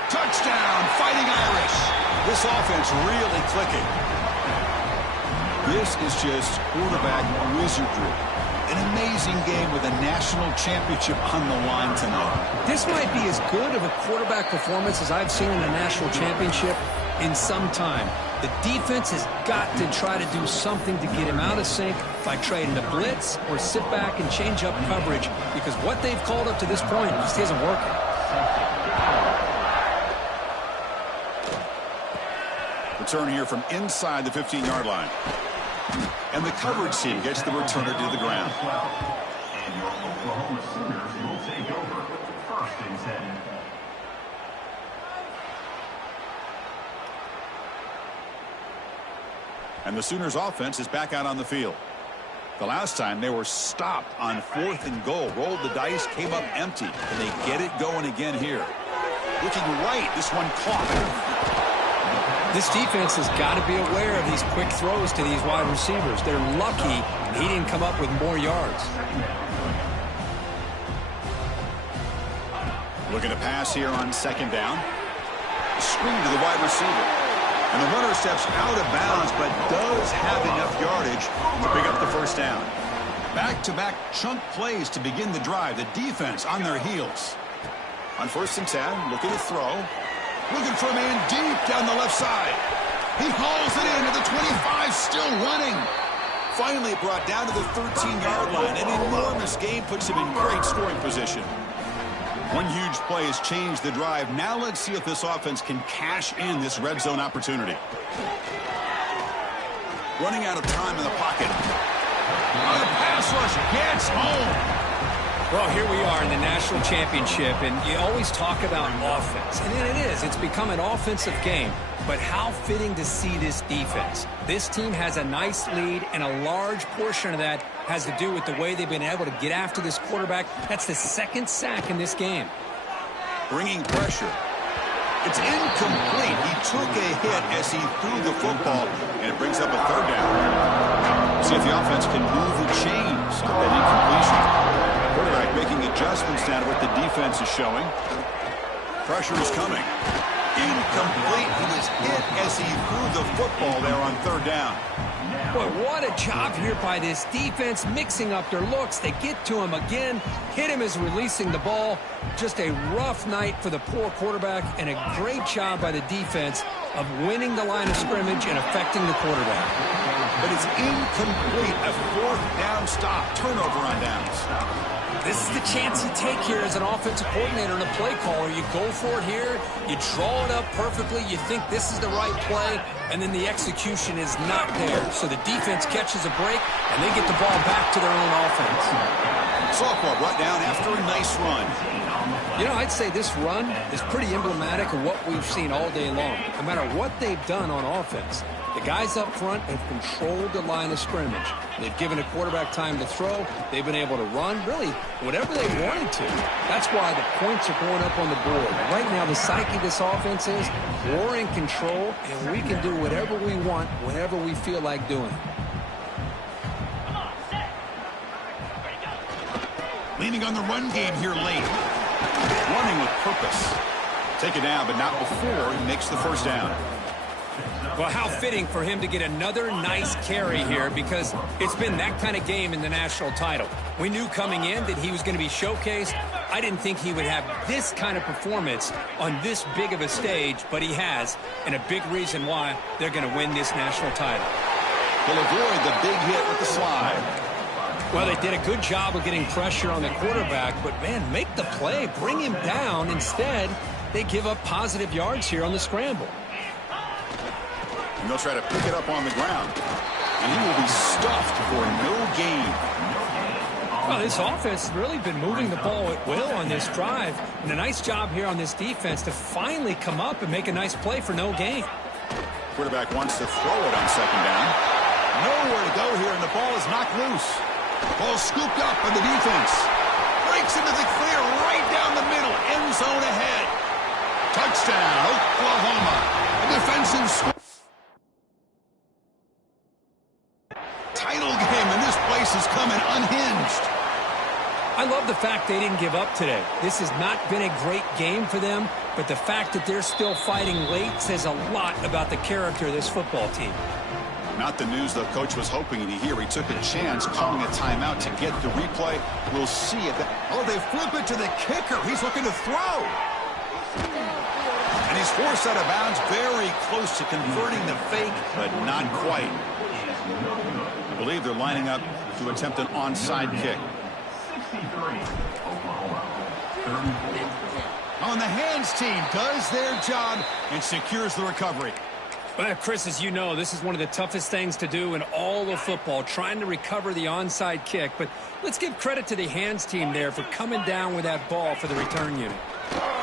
Touchdown, Fighting Irish. This offense really clicking. This is just quarterback wizardry. An amazing game with a national championship on the line tonight. This might be as good of a quarterback performance as I've seen in a national championship in some time. The defense has got to try to do something to get him out of sync by trading the blitz or sit back and change up coverage, because what they've called up to this point just isn't working. Return here from inside the 15-yard line. And the coverage team gets the returner to the ground. And your Oklahoma Sooners will take over 1st and 10. And the Sooners offense is back out on the field. The last time they were stopped on 4th and goal. Rolled the dice, came up empty. And they get it going again here. Looking right, this one caught. This defense has got to be aware of these quick throws to these wide receivers. They're lucky he didn't come up with more yards. Looking to pass here on 2nd down. Screen to the wide receiver. And the runner steps out of bounds, but does have enough yardage to pick up the 1st down. Back-to-back chunk plays to begin the drive. The defense on their heels. On 1st and 10, looking to throw. Looking for a man deep down the left side. He hauls it in to the 25, still running. Finally brought down to the 13-yard line. An enormous gain puts him in great scoring position. One huge play has changed the drive. Now let's see if this offense can cash in this red zone opportunity. Running out of time in the pocket. The pass rush gets home. Well, here we are in the national championship, and you always talk about offense. And it is. It's become an offensive game. But how fitting to see this defense. This team has a nice lead, and a large portion of that has to do with the way they've been able to get after this quarterback. That's the 2nd sack in this game. Bringing pressure. It's incomplete. He took a hit as he threw the football, and it brings up a 3rd down. See if the offense can move the chains on that incompletion. Quarterback making adjustments now to what the defense is showing. Pressure is coming. Incomplete. He was hit as he threw the football there on 3rd down. Boy, what a job here by this defense, mixing up their looks. They get to him again, hit him as releasing the ball. Just a rough night for the poor quarterback, and a great job by the defense of winning the line of scrimmage and affecting the quarterback. But it's incomplete. A 4th down stop. Turnover on downs. This is the chance you take here as an offensive coordinator and a play caller. You go for it here, you draw it up perfectly, you think this is the right play, and then the execution is not there. So the defense catches a break, and they get the ball back to their own offense. Softball brought down after a nice run. You know, I'd say this run is pretty emblematic of what we've seen all day long. No matter what they've done on offense, the guys up front have controlled the line of scrimmage. They've given a quarterback time to throw. They've been able to run, really, whatever they wanted to. That's why the points are going up on the board. Right now, the psyche of this offense is we're in control, and we can do whatever we want whenever we feel like doing it. Leaning on the run game here late. Running with purpose. Take it down, but not before he makes the 1st down. Well, how fitting for him to get another nice carry here, because it's been that kind of game in the national title. We knew coming in that he was going to be showcased. I didn't think he would have this kind of performance on this big of a stage, but he has, and a big reason why they're going to win this national title. He'll avoid the big hit with the slide. Well, they did a good job of getting pressure on the quarterback, but, man, make the play, bring him down. Instead, they give up positive yards here on the scramble. And they'll try to pick it up on the ground. And he will be stuffed for no gain. Well, this offense has really been moving the ball at will on this drive. And a nice job here on this defense to finally come up and make a nice play for no gain. Quarterback wants to throw it on second down. Nowhere to go here, and the ball is knocked loose. Ball scooped up by the defense. Breaks into the clear right down the middle. End zone ahead. Touchdown, Oklahoma. A defensive score. Title game, and this place is coming unhinged. I love the fact they didn't give up today. This has not been a great game for them, but the fact that they're still fighting late says a lot about the character of this football team. Not the news the coach was hoping to hear. He took a chance calling a timeout to get the replay. We'll see if that... Oh, they flip it to the kicker. He's looking to throw. And he's forced out of bounds, very close to converting the fake, but not quite. I believe they're lining up to attempt an onside kick. 63, Oklahoma. 34. On the hands team does their job and secures the recovery. Well, Chris, as you know, this is one of the toughest things to do in all of football, trying to recover the onside kick. But let's give credit to the hands team there for coming down with that ball for the return unit.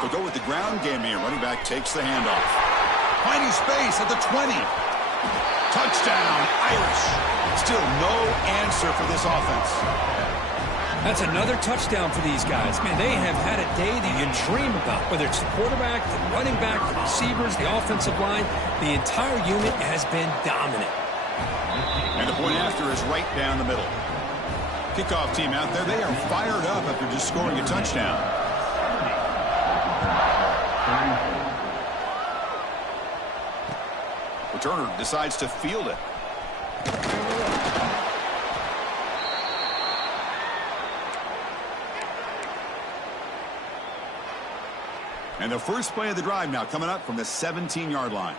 They'll go with the ground game here. Running back takes the handoff. Finding space at the 20. Touchdown, Irish. Still no answer for this offense. That's another touchdown for these guys. Man, they have had a day that you dream about. Whether it's the quarterback, the running back, the receivers, the offensive line, the entire unit has been dominant. And the point after is right down the middle. Kickoff team out there, they are fired up after just scoring a touchdown. Returner decides to field it. And the first play of the drive now coming up from the 17-yard line.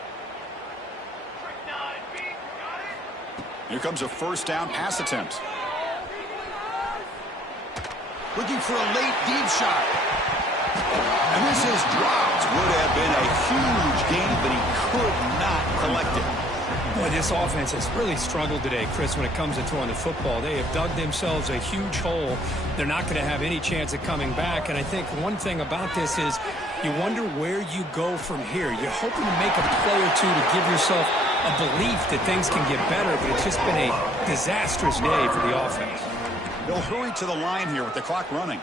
Here comes a first down pass attempt. Looking for a late deep shot. And this is dropped. Would have been a huge gain, but he could not collect it. Boy, this offense has really struggled today, Chris, when it comes to throwing the football. They have dug themselves a huge hole. They're not going to have any chance of coming back. And I think one thing about this is you wonder where you go from here. You're hoping to make a play or two to give yourself a belief that things can get better, but it's just been a disastrous day for the offense. They'll hurry to the line here with the clock running.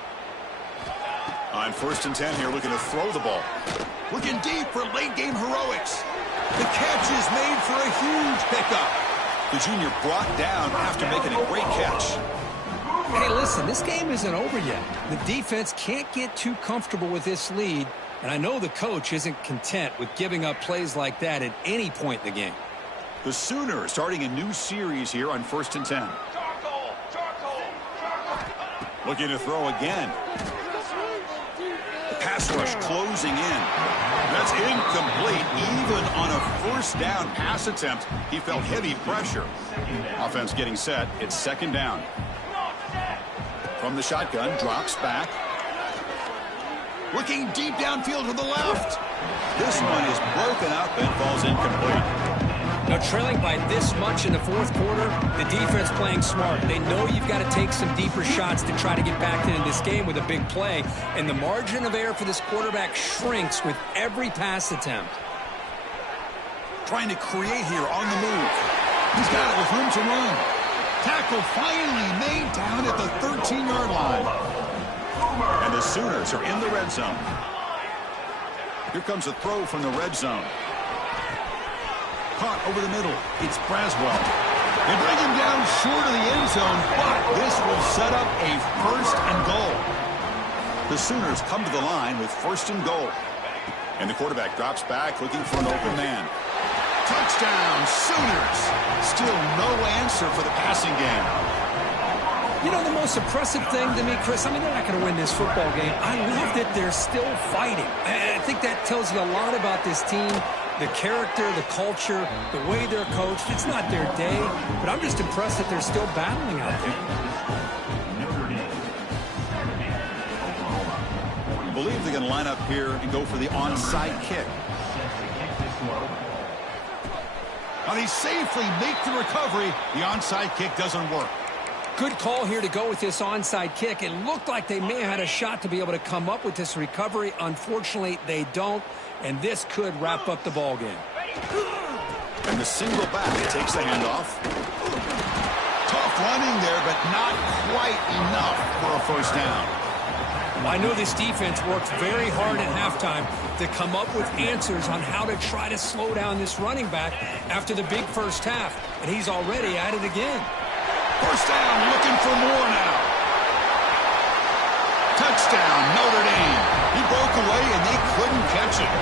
On 1st and 10 here, looking to throw the ball. Looking deep for late-game heroics. The catch is made for a huge pickup. The junior brought down after making a great catch. Hey, listen, this game isn't over yet. The defense can't get too comfortable with this lead, and I know the coach isn't content with giving up plays like that at any point in the game. The Sooners starting a new series here on 1st and 10. Looking to throw again. The pass rush closing in. That's incomplete. Even on a first down pass attempt, he felt heavy pressure. Offense getting set. It's 2nd down. From the shotgun, drops back. Looking deep downfield to the left. This one is broken up and falls incomplete. Now, trailing by this much in the 4th quarter, the defense playing smart. They know you've got to take some deeper shots to try to get back into this game with a big play. And the margin of error for this quarterback shrinks with every pass attempt. Trying to create here on the move. He's got it with room to run. Tackle finally made down at the 13-yard line. And the Sooners are in the red zone. Here comes a throw from the red zone. Caught over the middle. It's Braswell. They bring him down short of the end zone, but this will set up a 1st and goal. The Sooners come to the line with 1st and goal. And the quarterback drops back looking for an open man. Touchdown, Sooners. Still no answer for the passing game. You know, the most impressive thing to me, Chris, I mean, they're not going to win this football game. I love that they're still fighting. I think that tells you a lot about this team, the character, the culture, the way they're coached. It's not their day, but I'm just impressed that they're still battling out there. I believe they're going to line up here and go for the onside kick. Now they safely make the recovery. The onside kick doesn't work. Good call here to go with this onside kick. It looked like they may have had a shot to be able to come up with this recovery. Unfortunately, they don't, and this could wrap up the ball game. And the single back takes the handoff. Tough running there, but not quite enough for a first down. I know this defense worked very hard at halftime to come up with answers on how to try to slow down this running back after the big first half, and he's already at it again. First down, looking for more now. Touchdown, Notre Dame. He broke away, and they couldn't catch it.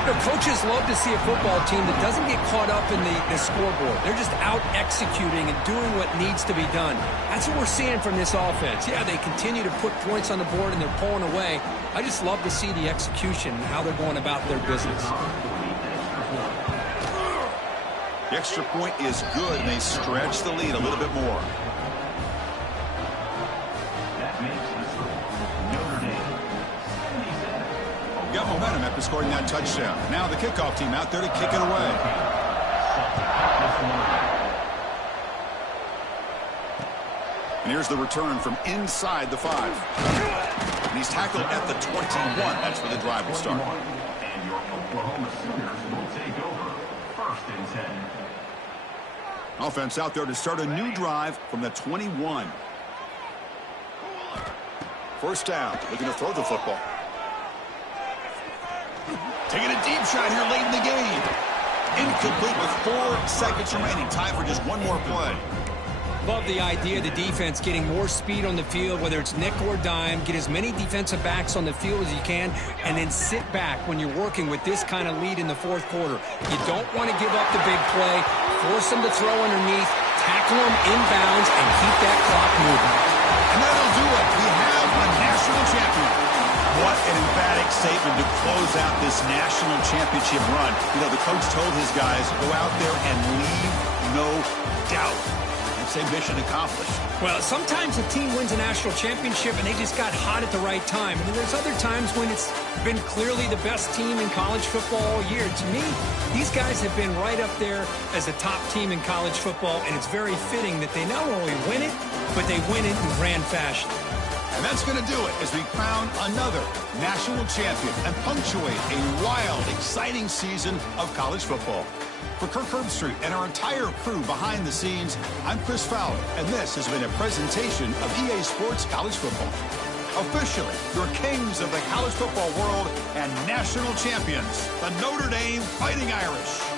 You know, coaches love to see a football team that doesn't get caught up in the scoreboard. They're just out executing and doing what needs to be done. That's what we're seeing from this offense. Yeah, they continue to put points on the board, and they're pulling away. I just love to see the execution and how they're going about their business. The extra point is good, and they stretch the lead a little bit more. That makes the score Notre Dame 77. Got momentum after scoring that touchdown. Now the kickoff team out there to kick it away. And here's the return from inside the 5. And he's tackled at the 21. That's where the drive will start. And your Oklahoma Sooners will take over 1st and 10. Offense out there to start a new drive from the 21. First down, looking to throw the football. Taking a deep shot here late in the game. Incomplete with 4 seconds remaining. Time for just one more play. Love the idea of the defense getting more speed on the field, whether it's nickel or dime. Get as many defensive backs on the field as you can, and then sit back when you're working with this kind of lead in the 4th quarter. You don't want to give up the big play. Force them to throw underneath, tackle them inbounds, and keep that clock moving. And that'll do it. We have a national champion. What an emphatic statement to close out this national championship run. You know, the coach told his guys, go out there and leave no doubt. Say mission accomplished. Well, sometimes a team wins a national championship and they just got hot at the right time. And then there's other times when it's been clearly the best team in college football all year. To me, these guys have been right up there as a top team in college football, and it's very fitting that they not only win it, but they win it in grand fashion. And that's going to do it as we crown another national champion and punctuate a wild, exciting season of college football. For Kirk Herbstreit and our entire crew behind the scenes, I'm Chris Fowler, and this has been a presentation of EA Sports College Football. Officially, your kings of the college football world and national champions, the Notre Dame Fighting Irish.